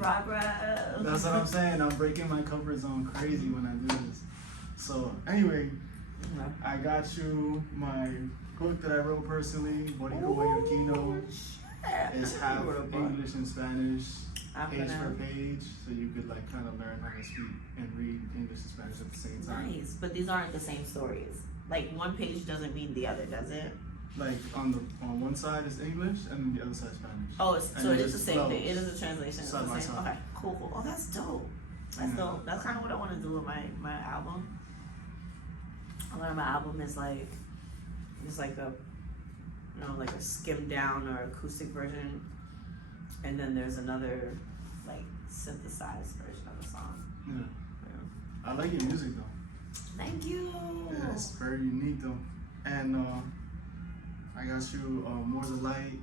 progress. That's what I'm saying. I'm breaking my comfort zone crazy when I do this. So anyway, I got you my book that I wrote personally, Boricua Guayaquino. It's half English and Spanish, page for page, so you could like kind of learn how to speak and read English and Spanish at the same time. Nice, but these aren't the same stories. Like one page doesn't mean the other, does it? Like on one side is English and the other side Spanish. Oh, so it is the same thing. It is a translation. Side by side. Okay, cool. Oh, that's dope. That's dope. That's kind of what I want to do with my album. A lot of my album is like, it's like a, you know, like a skimmed down or acoustic version, and then there's another like synthesized version of the song. Yeah. I like your music though. Thank you. Yeah, it's very unique though. And I got you More the Light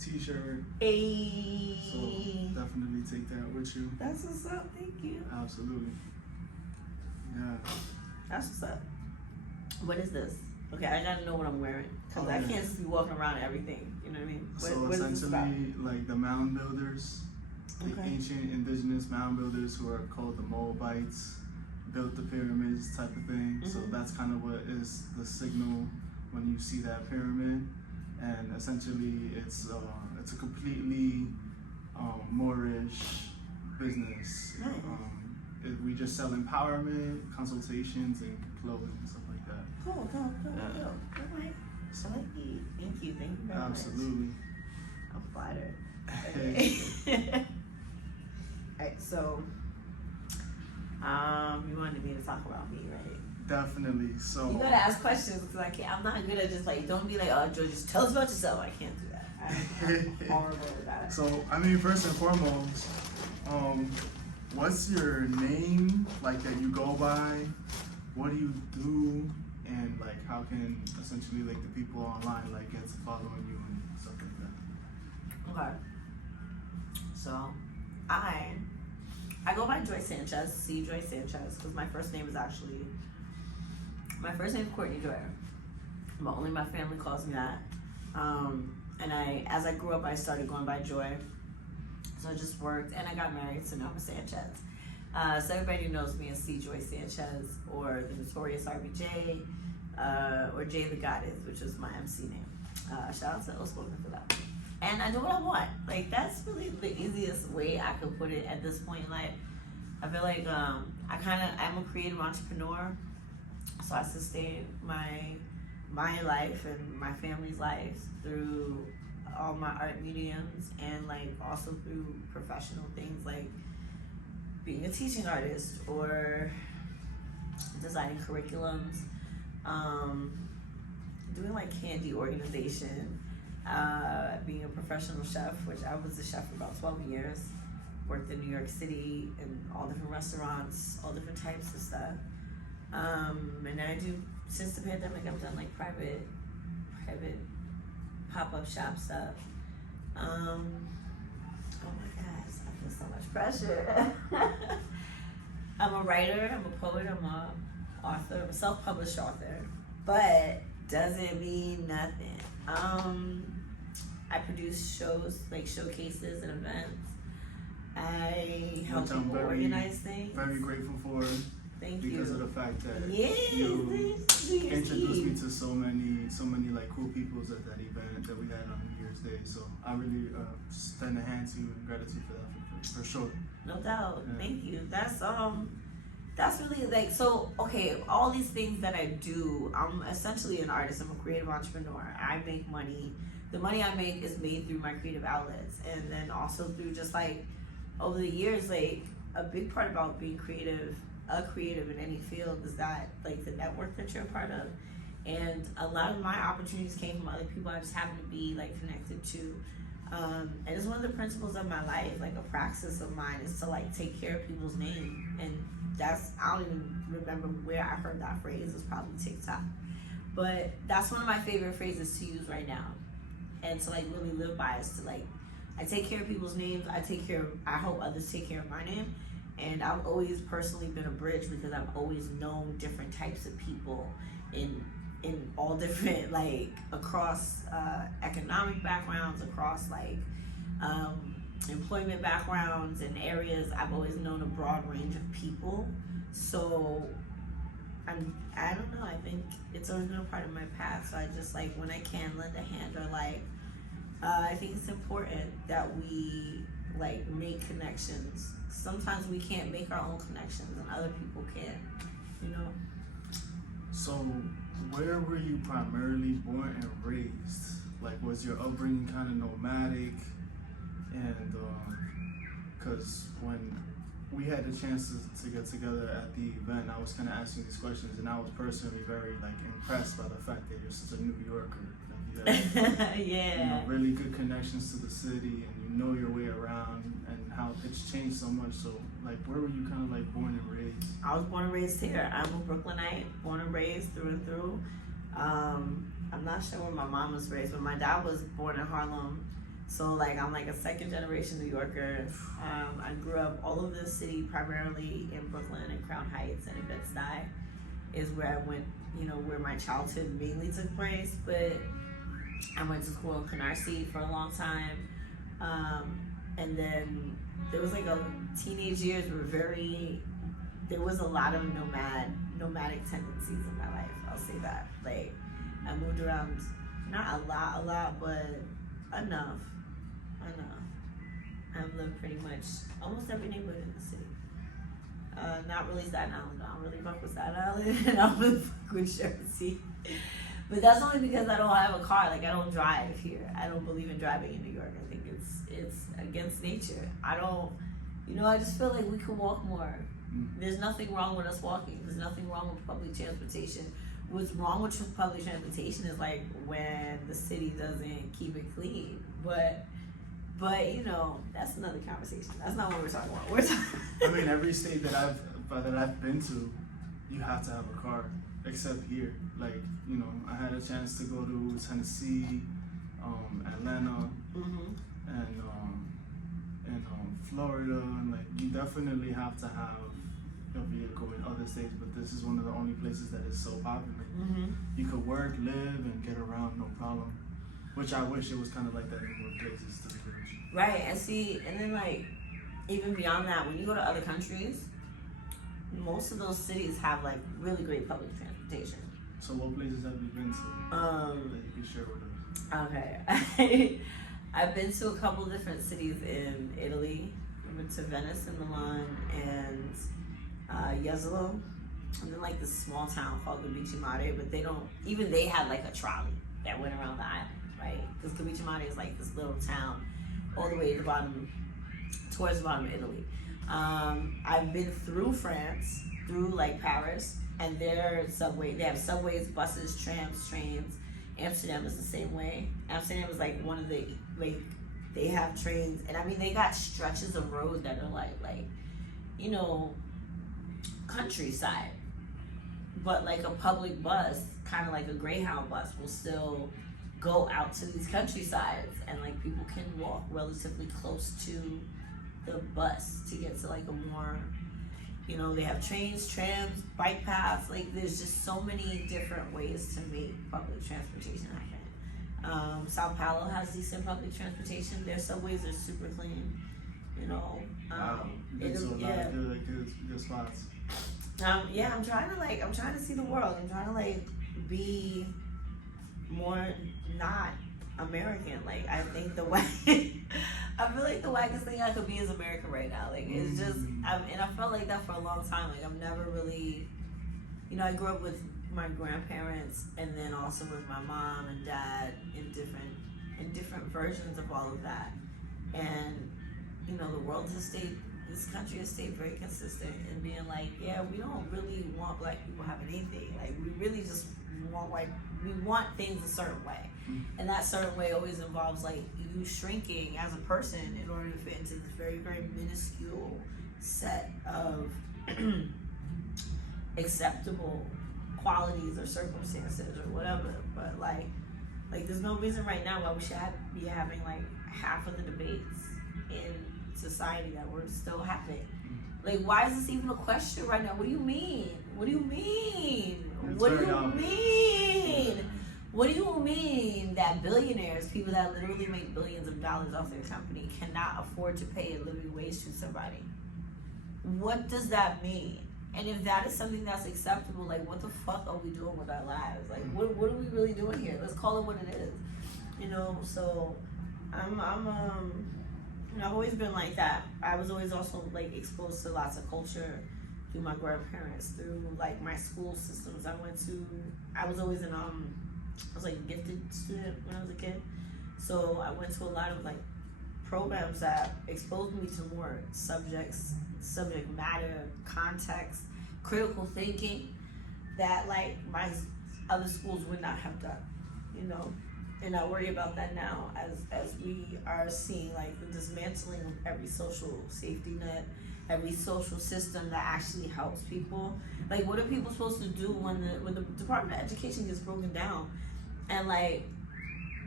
t-shirt. Hey. So definitely take that with you. That's what's up. Thank you. Absolutely. Yeah. That's what's up. What is this? Okay, I gotta know what I'm wearing because I can't just be walking around in everything. You know what I mean? So essentially, like the mound builders, the ancient indigenous mound builders who are called the Moabites, built the pyramids type of thing. So that's kind of what is the signal when you see that pyramid. And essentially, it's a completely Moorish business. We just sell empowerment, consultations, and clothing and stuff like that. Cool. All right. So thank you very much. Absolutely. I'm flattered. Okay. Alright, so you wanted me to talk about me, right? Definitely. So you gotta ask questions because I'm not good at just like, don't be like, oh Joe, just tell us about yourself. I can't do that. I'm horrible with that. So I mean, first and foremost, what's your name, like that you go by? What do you do? And like, how can essentially like the people online like get to following you and stuff like that? Okay. So I go by Joy Sanchez, C. Joy Sanchez, because my first name is Courtney Joy, but only my family calls me that. And as I grew up, I started going by Joy. So I just worked, and I got married, so now I'm a Sanchez. So everybody knows me as C. Joy Sanchez, or TheNotoriousRBJ, or Jay TheGodIs, which is my MC name. Shout out to Outspoken for that. And I do what I want. Like, that's really the easiest way I could put it at this point in life. I feel like I'm a creative entrepreneur, so I sustain my life and my family's life through all my art mediums, and like also through professional things like being a teaching artist or designing curriculums, doing like candy organization, being a professional chef, which I was a chef for about 12 years, worked in New York City in all different restaurants, all different types of stuff. And I do, since the pandemic, I've done like private pop-up shop stuff. Oh my gosh, I feel so much pressure. I'm a writer, I'm a poet, I'm a author, I'm a self-published author, but doesn't mean nothing. I produce shows, like showcases and events. I help people organize things. Very grateful for. Thank you. Because of the fact that you introduced me to so many like cool people at that event that we had on New Year's Day. So I really extend a hand to you and gratitude for that for sure. No doubt. Yeah. Thank you. That's really like, so okay, all these things that I do, I'm essentially an artist. I'm a creative entrepreneur. I make money. The money I make is made through my creative outlets, and then also through just like over the years, like a big part about being creative in any field is that like the network that you're a part of, and a lot of my opportunities came from other people I just happen to be like connected to, and it's one of the principles of my life, like a praxis of mine is to like take care of people's name. And that's, I don't even remember where I heard that phrase. It's probably TikTok, but that's one of my favorite phrases to use right now, and to like really live by is to like, I take care of people's names. I hope others take care of my name. And I've always personally been a bridge because I've always known different types of people in all different, like across economic backgrounds, across like employment backgrounds and areas, I've always known a broad range of people. So I don't know, I think it's always been a part of my past. So I just like, when I can lend a hand, or like, I think it's important that we like make connections. Sometimes we can't make our own connections and other people can, you know? So where were you primarily born and raised? Like, was your upbringing kind of nomadic? And because when we had the chance to get together at the event, I was kind of asking these questions, and I was personally very like impressed by the fact that you're such a New Yorker. Like, you have, Yeah. you know, really good connections to the city, and you know your way around, and how it's changed so much. So, like, where were you kind of like born and raised? I was born and raised here. I'm a Brooklynite, born and raised through and through. I'm not sure where my mom was raised, but my dad was born in Harlem. So like, I'm like a second generation New Yorker. I grew up all over the city, primarily in Brooklyn and Crown Heights and in Bed-Stuy is where I went, you know, where my childhood mainly took place. But I went to school in Canarsie for a long time. And then there was like teenage years were there was a lot of nomadic tendencies in my life. I'll say that. Like, I moved around, not a lot, but enough. I've lived pretty much almost every neighborhood in the city. Not really Staten Island. I don't really fuck with Staten Island, and I don't really fuck with Jersey. But that's only because I don't have a car. Like, I don't drive here. I don't believe in driving in New York. I think it's against nature. I just feel like we could walk more. There's nothing wrong with us walking. There's nothing wrong with public transportation. What's wrong with public transportation is like when the city doesn't keep it clean. But you know, that's another conversation. That's not what we're talking about. I mean, every state that I've been to, you have to have a car, except here. Like, you know, I had a chance to go to Tennessee, Atlanta, and Florida, and like, you definitely have to have a vehicle in other states, but this is one of the only places that is so popular. You could work, live, and get around no problem. Which I wish it was kind of like that in more places to be honest. Right, and then like, even beyond that, when you go to other countries, most of those cities have like really great public transportation. So what places have you been to that you can share with us? Okay, I've been to a couple different cities in Italy. I went to Venice and Milan and Jesolo, and then like this small town called Cabici Mare, but they had like a trolley that went around the island, right? Because Cabici Mare is like this little town all the way to the bottom, towards the bottom of Italy. I've been through France, through like Paris, and they have subways, buses, trams, trains. Amsterdam is the same way. Amsterdam is like one of the, like, they have trains, and I mean, they got stretches of road that are like, you know, countryside. But like a public bus, kind of like a Greyhound bus, will still go out to these countrysides, and like people can walk relatively close to the bus to get to like a more, you know, they have trains, trams, bike paths. Like, there's just so many different ways to make public transportation happen. Sao Paulo has decent public transportation. Their subways are super clean, you know. Wow, been to a lot of good spots. Yeah, I'm trying to see the world. I'm trying to like be more not American. Like, I think I feel like the wackest thing I could be is American right now. Like, it's just, and I felt like that for a long time. Like, I've never really, you know, I grew up with my grandparents, and then also with my mom and dad in different versions of all of that. And, you know, this country has stayed very consistent in being like, yeah, we don't really want black people having anything. Like, we really just we want things a certain way. And that certain way always involves like you shrinking as a person in order to fit into this very, very minuscule set of acceptable qualities or circumstances or whatever. But like there's no reason right now why we should be having like half of the debates in society that we're still having. Like, why is this even a question right now? What do you mean? What do you mean? It's What do very you obvious. mean? What do you mean that billionaires, people that literally make billions of dollars off their company, cannot afford to pay a living wage to somebody? What does that mean? And if that is something that's acceptable, like, what the fuck are we doing with our lives? Like, what are we really doing here? Let's call it what it is. You know, so I've always been like that. I was always also like exposed to lots of culture through my grandparents, through like my school systems I went to. I was always I was like a gifted student when I was a kid. So I went to a lot of like programs that exposed me to more subject matter, context, critical thinking that like my other schools would not have done, you know. And I worry about that now as we are seeing like the dismantling of every social safety net, every social system that actually helps people. Like, what are people supposed to do when the Department of Education gets broken down and like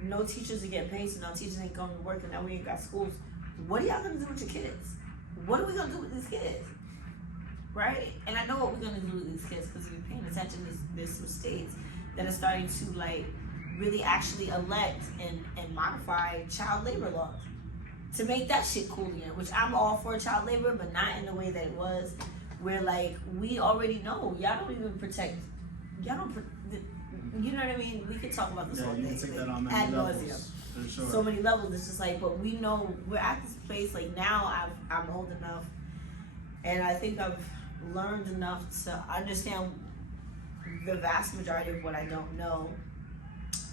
no teachers are getting paid, so now teachers ain't going to work, and now we ain't got schools? What are y'all gonna do with your kids? What are we gonna do with these kids? Right? And I know what we're gonna do with these kids, because if you're paying attention, there's some states that are starting to like really actually elect and modify child labor laws to make that shit cool again, which I'm all for child labor, but not in the way that it was, where like we already know y'all don't even protect, you know what I mean? We could talk about this all day. You can take like, that on many levels, for sure. So many levels. It's just like, but we know we're at this place. Like now, I'm old enough, and I think I've learned enough to understand the vast majority of what I don't know,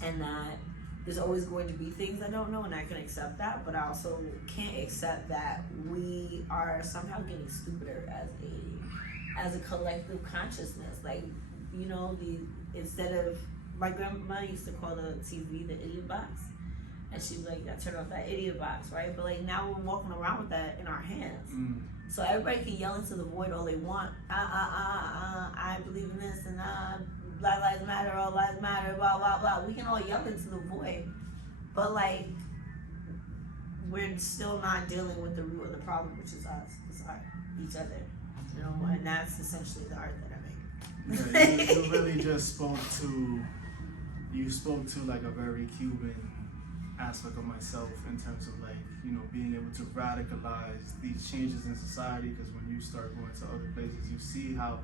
and that there's always going to be things I don't know, and I can accept that, but I also can't accept that we are somehow getting stupider as a collective consciousness. Like, you know, instead of, my grandma used to call the TV the idiot box, and she'd be like, I turn off that idiot box, right? But like now we're walking around with that in our hands. So everybody can yell into the void all they want. I believe in this, and Black Lives Matter, all lives matter, blah, blah, blah. We can all yell into the void, but like, we're still not dealing with the root of the problem, which is us, each other, you know, and that's essentially the art that I make. Yeah, you really just spoke to like a very Cuban aspect of myself in terms of like, you know, being able to radicalize these changes in society, because when you start going to other places, you see how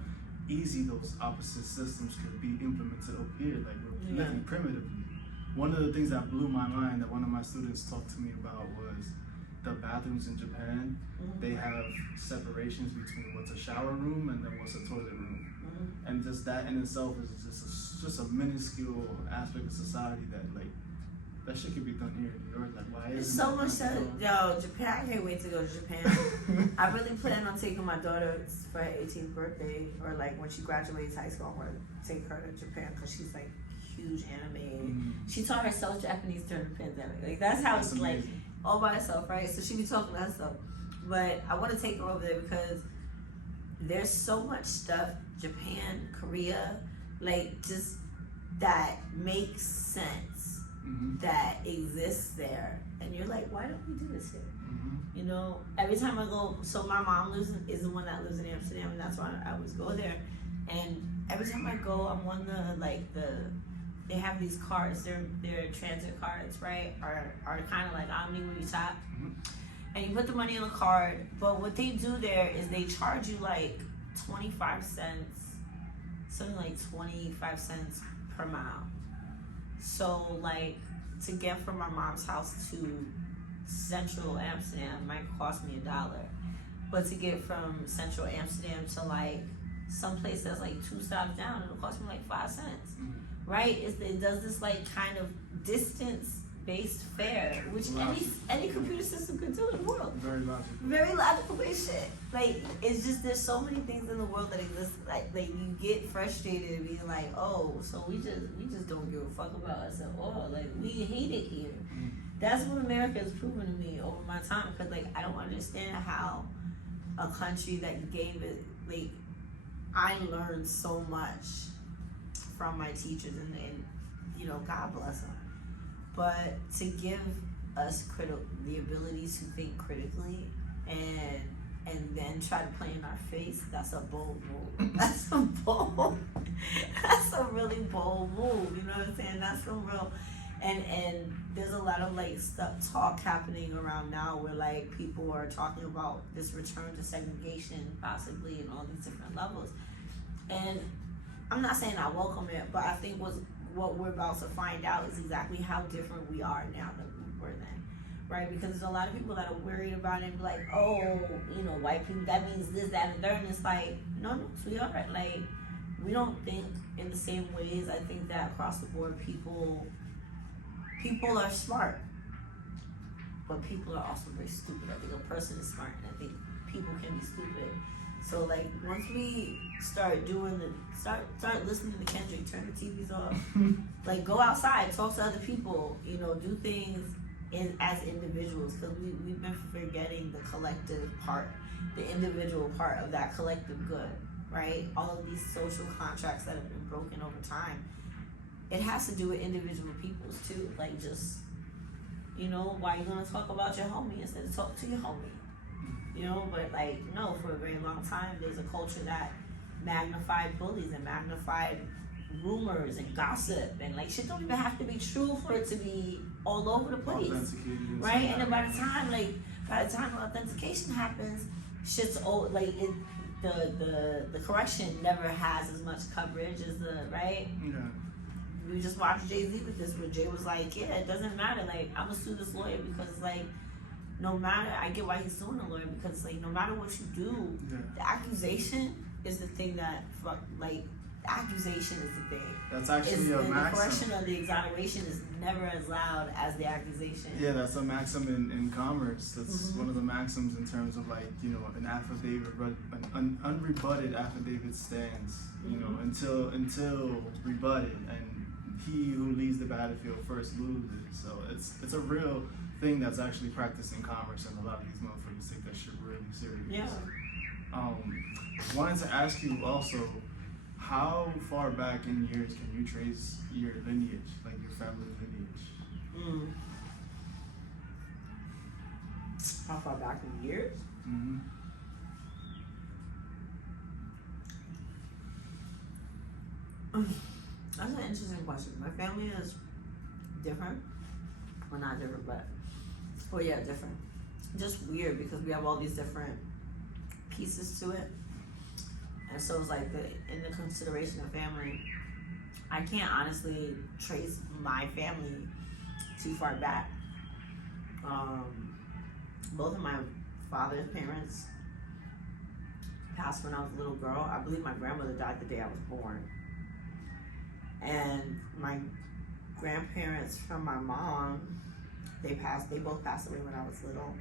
easy those opposite systems could be implemented up here. Like, we're living primitively. One of the things that blew my mind that one of my students talked to me about was the bathrooms in Japan. They have separations between what's a shower room and then what's a toilet room. And just that in itself is just a minuscule aspect of society that like, that shit could be done here in New York. Like, why is so much that, yo, Japan, I can't wait to go to Japan. I really plan on taking my daughter for her 18th birthday, or like when she graduates high school, I want to take her to Japan, because she's like huge anime. She taught herself Japanese during the pandemic. Like, that's how it's like all by herself, right? So she be talking to herself. But I want to take her over there because there's so much stuff, Japan, Korea, like just that makes sense. That exists there, and you're like, why don't we do this here? You know, every time I go, so my mom is the one that lives in Amsterdam, and that's why I always go there. And every time I go, I'm on they have these cards, they're transit cards, right? Are kind of like Omni where you tap, and you put the money on the card. But what they do there is they charge you like 25 cents, something like 25 cents per mile. So like, to get from my mom's house to central Amsterdam might cost me $1, but to get from central Amsterdam to like someplace that's like 2 stops down, it'll cost me like 5 cents, right? It does this like kind of distance-based fare, which any computer system could do in the world. Very logical based shit. Like, it's just, there's so many things in the world that exist. Like you get frustrated and being like, oh, so we just don't give a fuck about us at all. Like, we hate it here. That's what America has proven to me over my time. Because like, I don't understand how a country that gave it, like, I learned so much from my teachers, and you know, God bless them. But to give us the ability to think critically and then and try to play in our face, that's a bold move. That's a really bold move. You know what I'm saying? That's some real, and there's a lot of like talk happening around now where like people are talking about this return to segregation possibly in all these different levels. And I'm not saying I welcome it, but I think what we're about to find out is exactly how different we are now than we were then. Right? Because there's a lot of people that are worried about it and be like, oh, you know, white people, that means this, that, and third. And it's like, no, sweetheart. Like, we don't think in the same ways. I think that across the board, people are smart, but people are also very stupid. I think a person is smart, and I think people can be stupid. So, like, once we start start listening to Kendrick, turn the TVs off, like, go outside, talk to other people, you know, do things as individuals, because we've been forgetting the collective part, the individual part of that collective good, right? All of these social contracts that have been broken over time, it has to do with individual peoples too. Like, just, you know, why you gonna talk about your homie instead of talk to your homie? You know, but like, no, for a very long time, there's a culture that magnified bullies and magnified rumors and gossip, and like shit don't even have to be true for it to be all over the place, right? And then by the time authentication happens, shit's old. Like the correction never has as much coverage as the right. Yeah. We just watched Jay-Z with this, where Jay was like, yeah, it doesn't matter. Like, I'm gonna sue this lawyer because like, no matter, I get why he's suing a lawyer, because like, no matter what you do, the accusation is the thing that the accusation is the thing. That's actually a maxim. The correction or the exoneration is never as loud as the accusation. Yeah, that's a maxim in commerce. That's one of the maxims in terms of like, you know, an affidavit, an unrebutted affidavit stands, you know, until rebutted, and he who leaves the battlefield first loses. So it's a real thing that's actually practiced in commerce, and a lot of these motherfuckers take that shit really serious. Yeah. Wanted to ask you also, how far back in years can you trace your lineage, like your family lineage? How far back in years? That's an interesting question. My family is different. Well, not different, but different. Just weird, because we have all these different pieces to it. And so it's like in the consideration of family, I can't honestly trace my family too far back. Both of my father's parents passed when I was a little girl. I believe my grandmother died the day I was born. And my grandparents from my mom, they both passed away when I was little.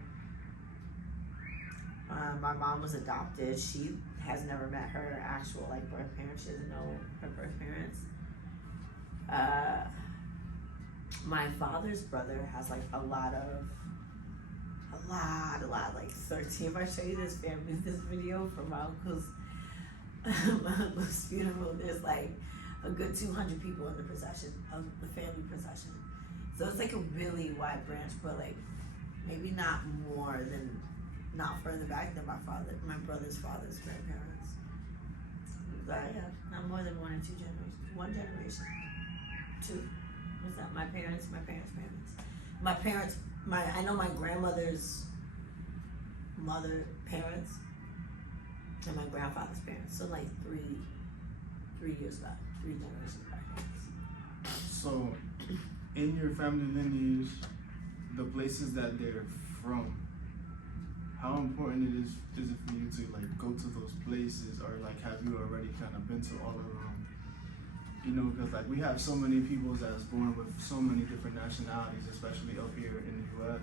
My mom was adopted. She has never met her actual like birth parents. She doesn't know her birth parents. My father's brother has like a lot, like 13. If I show you this video from my uncle's funeral, there's like a good 200 people in the procession, of the family procession. So it's like a really wide branch, but like maybe not further back than my brother's father's grandparents. But yeah, not more than 1 or 2 generations. 1 generation. 2. Was that my parents' parents. I know my grandmother's mother parents and my grandfather's parents. So like 3 years back, 3 generations back. So in your family lineage, the places that they're from, how important is it for you to like go to those places, or like have you already kind of been to all of them? You know, because like we have so many people that's born with so many different nationalities, especially up here in the U.S.,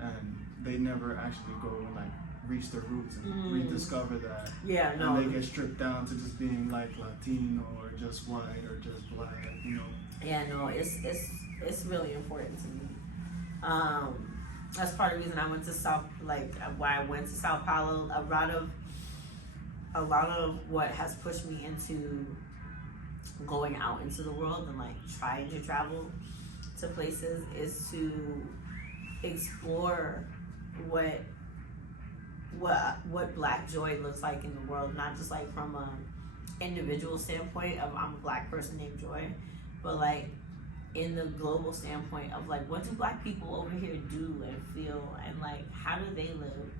and they never actually go and like reach their roots and rediscover that. Yeah, no. And they get stripped down to just being like Latino or just white or just black, you know. Yeah, no, it's really important to me. That's part of the reason I went to why I went to Sao Paulo. A lot of what has pushed me into going out into the world and like trying to travel to places is to explore what what Black joy looks like in the world, not just like from a individual standpoint of I'm a Black person named Joy, but like in the global standpoint of like what do Black people over here do and feel, and like how do they live?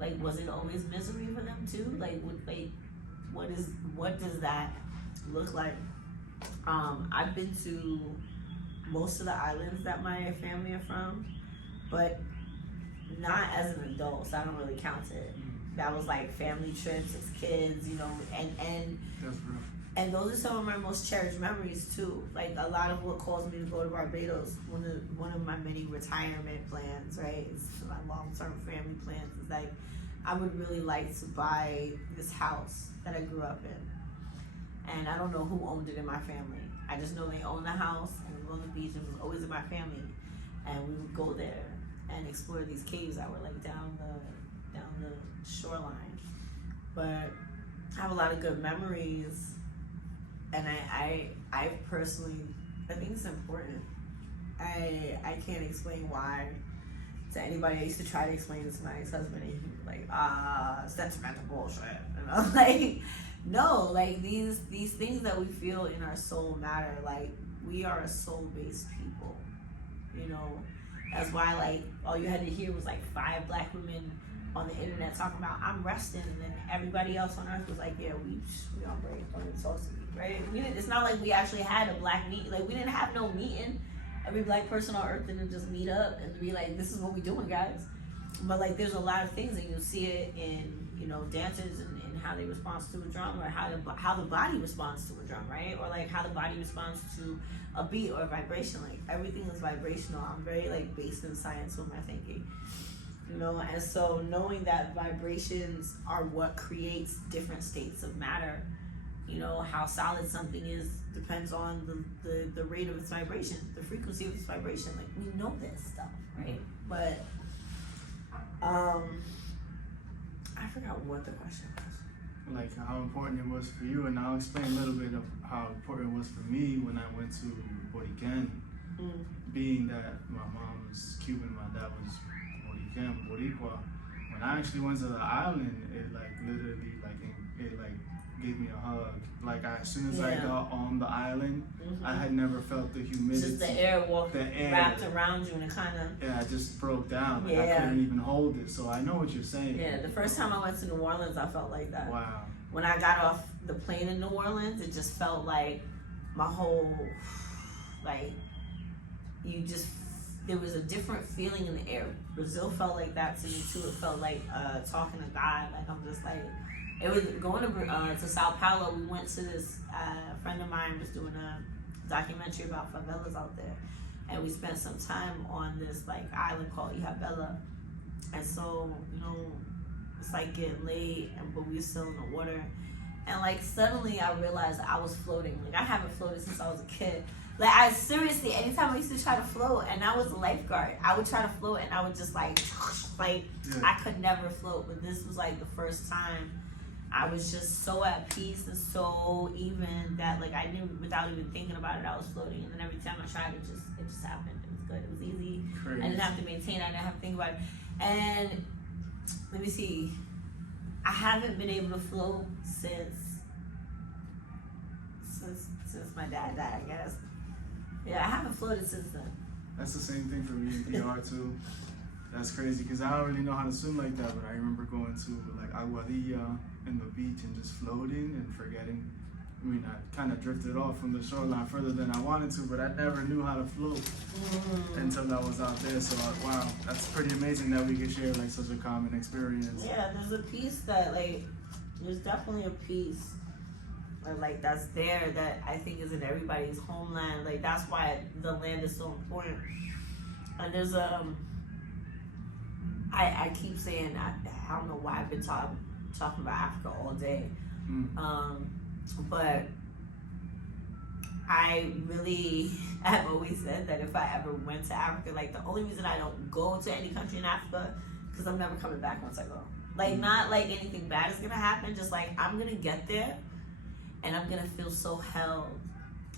Like, was it always misery for them too? Like, what does that look like? I've been to most of the islands that my family are from, but not as an adult, so I don't really count it. That was like family trips as kids, you know, and That's real. and those are some of my most cherished memories too. Like a lot of what caused me to go to Barbados, one of my many retirement plans, right? It's my long-term family plans is like I would really like to buy this house that I grew up in. And I don't know who owned it in my family. I just know they owned the house and we were on the beach. It was always in my family. And we would go there and explore these caves that were like down the shoreline. But I have a lot of good memories, and I personally, I think it's important. I can't explain why to anybody. I used to try to explain this to my ex-husband, and he'd be like, sentimental bullshit, you know, like, no, like these things that we feel in our soul matter. Like, we are a soul-based people, you know. That's why, like, all you had to hear was like 5 Black women on the internet talking about I'm resting, and then everybody else on earth was like, yeah, we on break, don't even talk to me, right? It's not like we actually had a Black meet, like we didn't have no meeting. Every Black person on earth didn't just meet up and be like, this is what we doing, guys. But like, there's a lot of things, and you'll see it in, you know, dancers and how they respond to a drum, or how the body responds to a drum, right? Or like how the body responds to a beat or a vibration. Like everything is vibrational. I'm very like based in science with my thinking, you know. And so knowing that vibrations are what creates different states of matter, you know, how solid something is depends on the rate of its vibration, the frequency of its vibration. Like, we know this stuff, right? But I forgot what the question was. Like how important it was for you, and I'll explain a little bit of how important it was for me when I went to Borikén. Being that my mom was Cuban, my dad was Boricua. When I actually went to the island, it like literally like gave me a hug. Like as soon as I got on the island, I had never felt the humidity. Just the air wrapped around you, and it kind of I just broke down. Like I couldn't even hold it. So I know what you're saying. Yeah, the first time I went to New Orleans, I felt like that. Wow. When I got off the plane in New Orleans, it just felt like my whole, like, there was a different feeling in the air. Brazil felt like that to me too. It felt like talking to God. Like, I'm just like, it was going to Sao Paulo. We went to this, friend of mine was doing a documentary about favelas out there. And we spent some time on this like island called Ihabela. And so, you know, it's like getting late, but we were still in the water. And like suddenly I realized I was floating. Like, I haven't floated since I was a kid. Like, I seriously, anytime I used to try to float, and I was a lifeguard, I would try to float and I would just like I could never float. But this was like the first time I was just so at peace and so even that like I knew without even thinking about it, I was floating. And then every time I tried, it just happened. It was good. It was easy. Crazy. I didn't have to maintain it. I didn't have to think about it. And let me see. I haven't been able to float since my dad died, I guess. Yeah, I haven't floated since then. That's the same thing for me in DR too. That's crazy because I don't really know how to swim like that, but I remember going to like Aguadilla in the beach and just floating and forgetting. I mean, I kind of drifted off from the shoreline further than I wanted to, but I never knew how to float until I was out there. So, wow, that's pretty amazing that we could share like such a common experience. Yeah, there's a piece that like, there's definitely a piece like that's there that I think is in everybody's homeland. Like, that's why the land is so important. And there's I keep saying I don't know why I've been talking about Africa all day. But I really have always said that if I ever went to Africa, like the only reason I don't go to any country in Africa, because I'm never coming back once I go. Like, not like anything bad is gonna happen, just like I'm gonna get there and I'm gonna feel so held.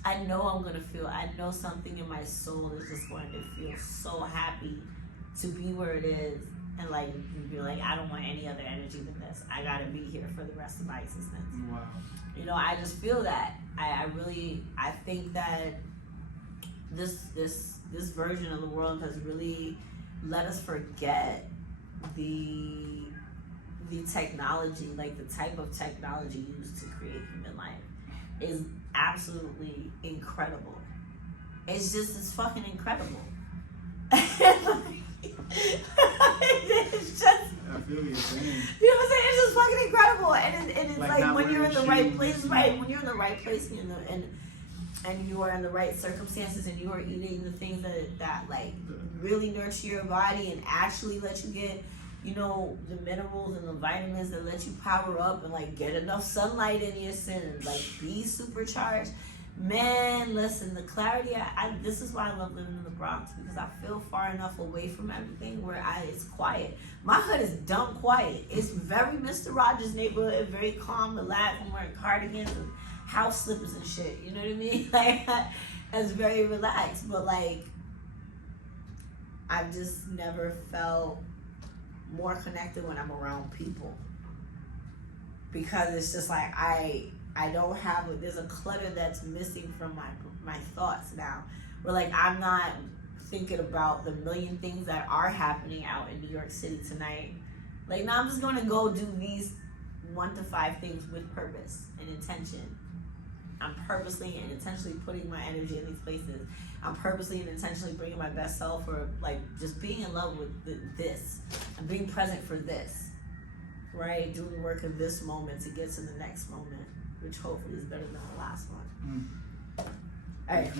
I know something in my soul is just going to feel so happy to be where it is. and like be like, I don't want any other energy than this. I gotta be here for the rest of my existence. Wow. You know, I just feel that. I think that this version of the world has really let us forget the technology, like the type of technology used to create human life is absolutely incredible. It's fucking incredible. It's just, I feel you're saying. You know what I'm saying? It's just fucking incredible, and it's like when you're in the right place, right? When you're in the right place, and you are in the right circumstances, and you are eating the things that like really nurture your body and actually let you get, you know, the minerals and the vitamins that let you power up and like get enough sunlight in your skin and like be supercharged. Man, listen, the clarity, this is why I love living in the Bronx, because I feel far enough away from everything where it's quiet. My hood is dumb quiet. It's very Mr. Rogers neighborhood, very calm, relaxed. I'm wearing cardigans and house slippers and shit, you know what I mean? Like, it's very relaxed, but like, I've just never felt more connected when I'm around people, because it's just like, I don't have, there's a clutter that's missing from my thoughts now. Where like, I'm not thinking about the million things that are happening out in New York City tonight. Like, now I'm just gonna go do these 1 to 5 things with purpose and intention. I'm purposely and intentionally putting my energy in these places. I'm purposely and intentionally bringing my best self, or like just being in love with this and being present for this, right? Doing work in this moment to get to the next moment, which hopefully is better than the last one. All right. If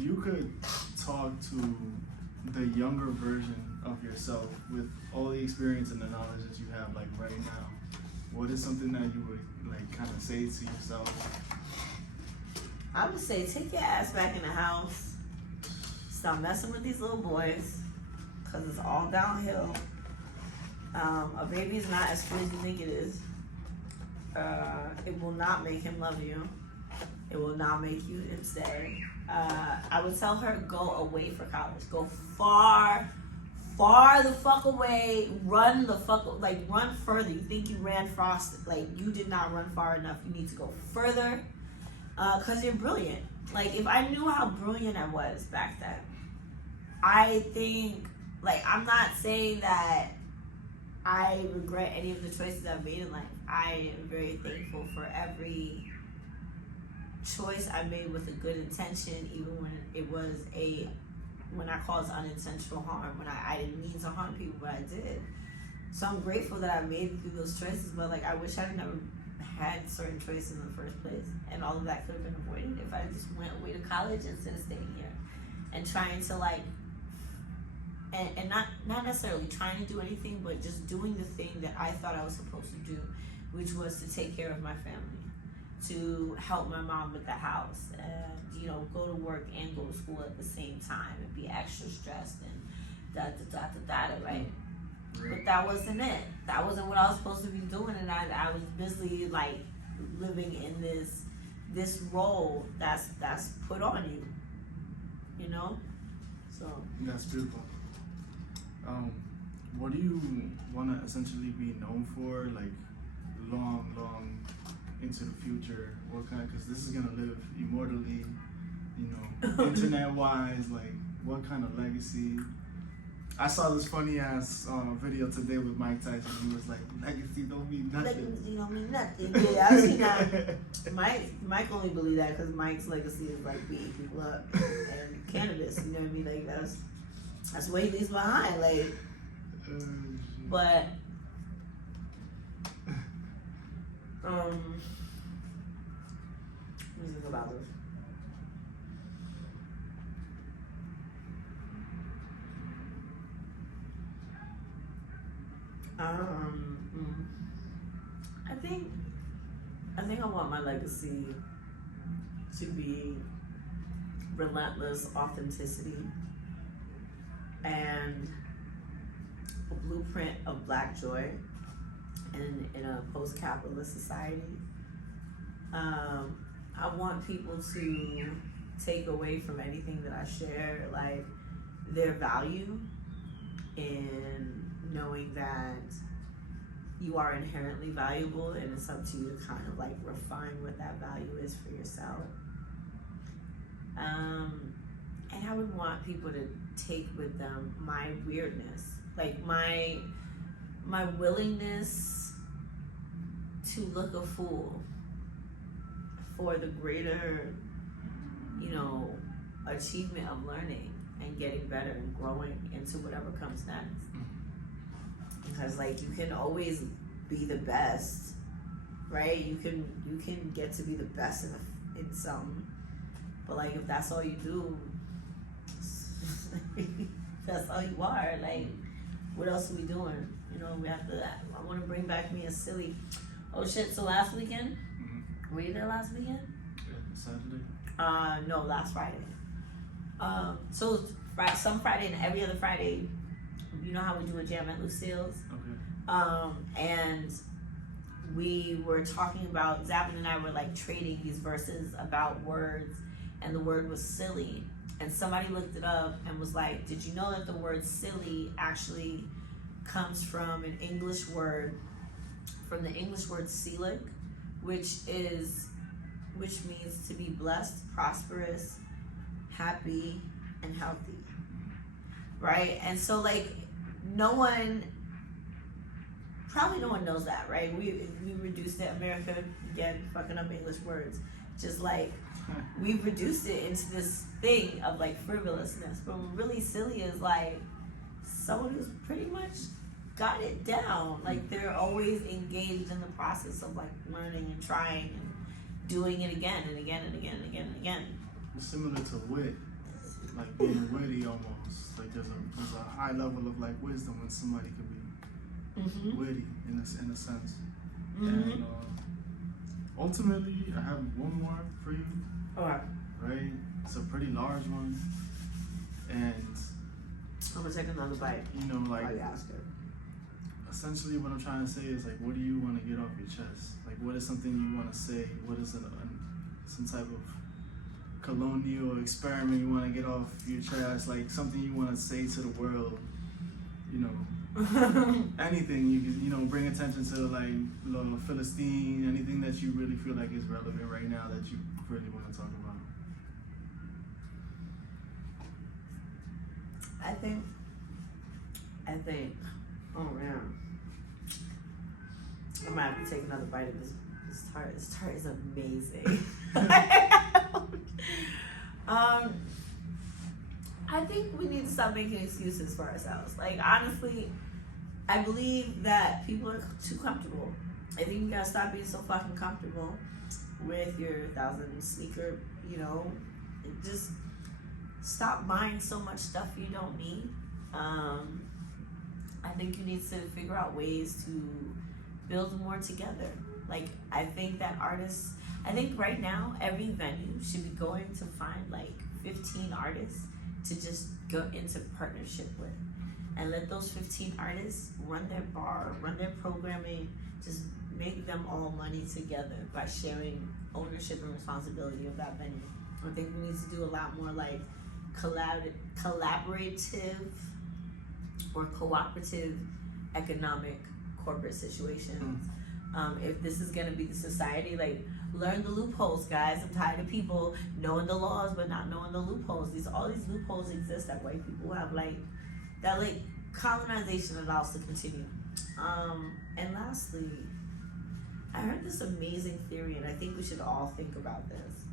you could talk to the younger version of yourself with all the experience and the knowledge that you have, like right now, what is something that you would like kind of say to yourself? I would say, take your ass back in the house. Stop messing with these little boys, because it's all downhill. A baby is not as good as you think it is. It will not make him love you. It will not make you stay. I would tell her, go away for college. Go far the fuck away. Run further. You think you ran fast, like you did not run far enough. You need to go further, because you're brilliant. Like, if I knew how brilliant I was back then, I think, like, I'm not saying that I regret any of the choices I've made in life. I am very thankful for every choice I made with a good intention, even when I caused unintentional harm, when I didn't mean to harm people, but I did. So I'm grateful that I made it through those choices, but like, I wish I'd never had certain choices in the first place, and all of that could have been avoided if I just went away to college instead of staying here and trying to like, and not necessarily trying to do anything, but just doing the thing that I thought I was supposed to do, which was to take care of my family, to help my mom with the house, and, you know, go to work and go to school at the same time and be extra stressed and right? But that wasn't it. That wasn't what I was supposed to be doing, and I was busy like living in this role that's put on you, you know? So that's beautiful. What do you want to essentially be known for, like long into the future? What kind? Because this is gonna live immortally, you know, internet-wise. Like, what kind of legacy? I saw this funny ass video today with Mike Tyson. He was like, "Legacy don't mean nothing." Legacy don't mean nothing. Yeah, I've seen that. Mike only believe that because Mike's legacy is like beating people up and cannabis. You know what I mean? Like, that's what he leaves behind. Like, but let me think about this. I think I want my legacy to be relentless authenticity and a blueprint of Black joy in a post-capitalist society. I want people to take away from anything that I share, like, their value in knowing that you are inherently valuable, and it's up to you to kind of like refine what that value is for yourself. And I would want people to take with them my weirdness, like my willingness to look a fool for the greater, you know, achievement of learning and getting better and growing into whatever comes next. Because like you can always be the best, right? You can get to be the best in something, but like if that's all you do, that's all you are. Like, what else are we doing? You know, we have to. I want to bring back me a silly. Oh shit! So last weekend, were you there last weekend? Yeah, Saturday. No, last Friday. So some Friday and every other Friday, you know how we do a jam at Lucille's? Okay. And we were talking about, Zabin and I were like trading these verses about words, and the word was silly. And somebody looked it up and was like, did you know that the word silly actually comes from an English word, from the English word selig, which means to be blessed, prosperous, happy, and healthy, right? And so like probably no one knows that, right? We reduced it, America, again, fucking up English words, just like we've reduced it into this thing of like frivolousness, but really silly is like someone who's pretty much got it down. Like they're always engaged in the process of like learning and trying and doing it again and again and again and again and again. It's similar to wit, like being witty almost. Like there's a high level of like wisdom when somebody can be witty in a sense. And ultimately, I have one more for you. Alright. Right? It's a pretty large one. And I'm gonna take another bite. you know, like I asked her. essentially what I'm trying to say is like, what do you want to get off your chest? Like, what is something you want to say? What is some type of colonial experiment you want to get off your chest? Like something you want to say to the world? You know, anything you can, you know, bring attention to, like Philistine, anything that you really feel like is relevant right now that you really want to talk about. I think, oh man, I might have to take another bite of this tart. This tart is amazing. I think we need to stop making excuses for ourselves. Like, honestly, I believe that people are too comfortable. I think you gotta stop being so fucking comfortable with your 1,000 sneaker, you know, and just stop buying so much stuff you don't need. I think you need to figure out ways to build more together. Like, I think that artists, I think right now, every venue should be going to find like 15 artists to just go into partnership with. And let those 15 artists run their bar, run their programming, just make them all money together by sharing ownership and responsibility of that venue. I think we need to do a lot more like collaborative or cooperative economic corporate situations. If this is gonna be the society, like, learn the loopholes, guys. I'm tired of people knowing the laws but not knowing the loopholes. All these loopholes exist that white people have, like, that like colonization allows to continue. And lastly, I heard this amazing theory, and I think we should all think about this.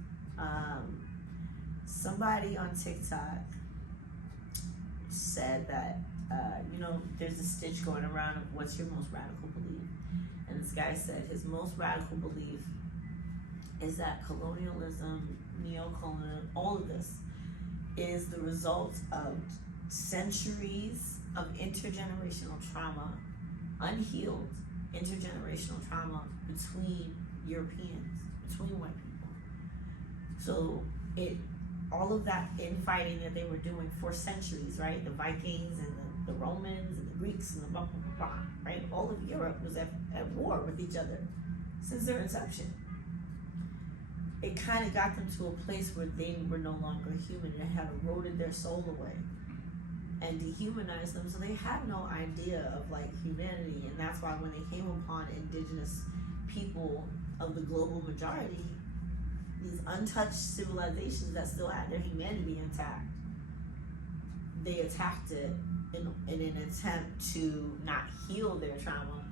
Somebody on TikTok said that, you know, there's a stitch going around of what's your most radical belief. And this guy said his most radical belief is that colonialism, neo-colonial, all of this is the result of centuries of intergenerational trauma, unhealed intergenerational trauma between Europeans, between white people. So all of that infighting that they were doing for centuries, right? The Vikings and the Romans and the Greeks and the blah, blah, blah, blah, right? All of Europe was at war with each other since their inception. It kind of got them to a place where they were no longer human. It had eroded their soul away. and dehumanize them, so they had no idea of like humanity. And that's why when they came upon indigenous people of the global majority, these untouched civilizations that still had their humanity intact, they attacked it in an attempt to not heal their trauma,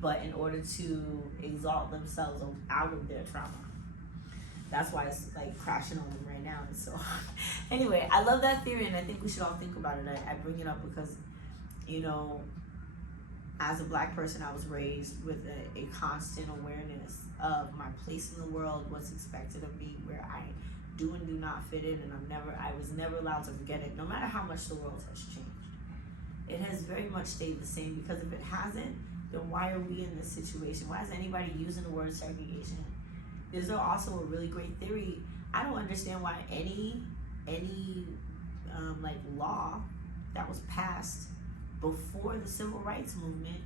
but in order to exalt themselves out of their trauma. That's why it's like crashing on them right now. And so, anyway, I love that theory, and I think we should all think about it. I bring it up because, you know, as a Black person, I was raised with a constant awareness of my place in the world, what's expected of me, where I do and do not fit in, and I was never allowed to forget it, no matter how much the world has changed. It has very much stayed the same, because if it hasn't, then why are we in this situation? Why is anybody using the word segregation? There's also a really great theory. I don't understand why any like law that was passed before the civil rights movement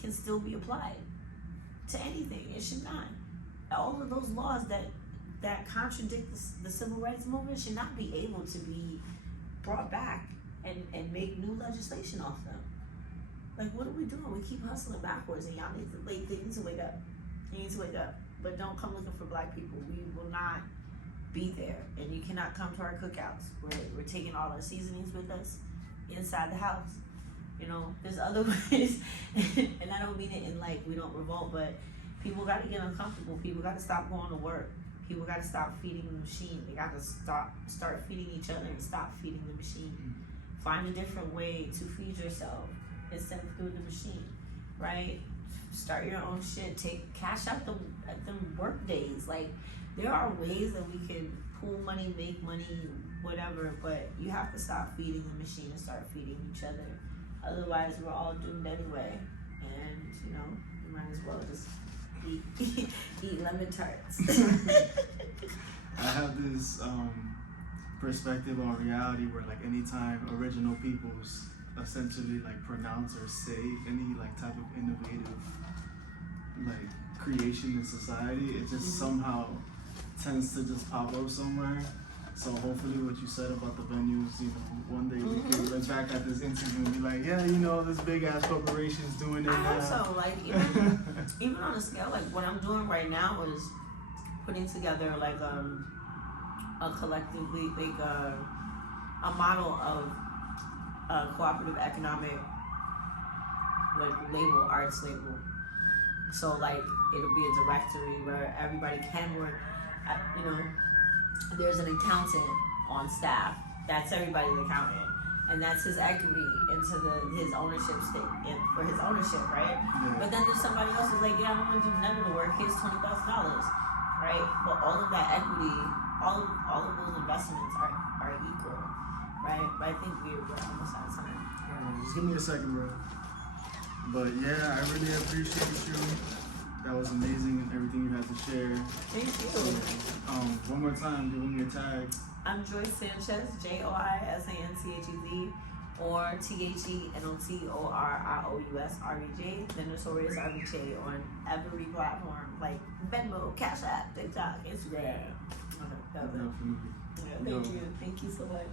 can still be applied to anything. It should not. All of those laws that contradict the civil rights movement should not be able to be brought back and make new legislation off them. Like, what are we doing? We keep hustling backwards, and y'all need to wake up. You need to wake up. But don't come looking for Black people. We will not be there, and you cannot come to our cookouts. We're taking all our seasonings with us inside the house. You know, there's other ways, and I don't mean it in like we don't revolt, but people got to get uncomfortable. People got to stop going to work. People got to stop feeding the machine. They got to start feeding each other and stop feeding the machine. Find a different way to feed yourself instead of through the machine, right? Start your own shit. Cash out the work days. Like, there are ways that we can pool money, make money, whatever, but you have to stop feeding the machine and start feeding each other. Otherwise, we're all doomed anyway. And, you know, you might as well just eat lemon tarts. I have this perspective on reality where, like, anytime original peoples essentially like pronounce or say any like type of innovative like creation in society, it just somehow tends to just pop up somewhere. So hopefully what you said about the venues, you know, one day we can look back at this interview and be like, yeah, you know, this big ass corporation's doing it I now. hope so. Like, even on a scale, like what I'm doing right now is putting together like a collectively like a model of cooperative economic like label, arts label. So like it'll be a directory where everybody can work. You know, there's an accountant on staff. That's everybody's accountant, and that's his equity into his ownership stake for his ownership, right? Yeah. But then there's somebody else who's like, yeah, I don't want to do none of the work. Here's $20,000, right? But all of that equity, all of those investments are equal, right? But I think we're almost out of time. Just give me a second, bro. But yeah, I really appreciate you. That was amazing, and everything you had to share. Thank you. So, one more time, give me your tag. I'm Joy Sanchez, JoiSanchez, or TheNotoriousRBJ, TheNotoriousRBJ on every platform, like Venmo, Cash App, TikTok, Instagram. Definitely. Yeah, thank you so much.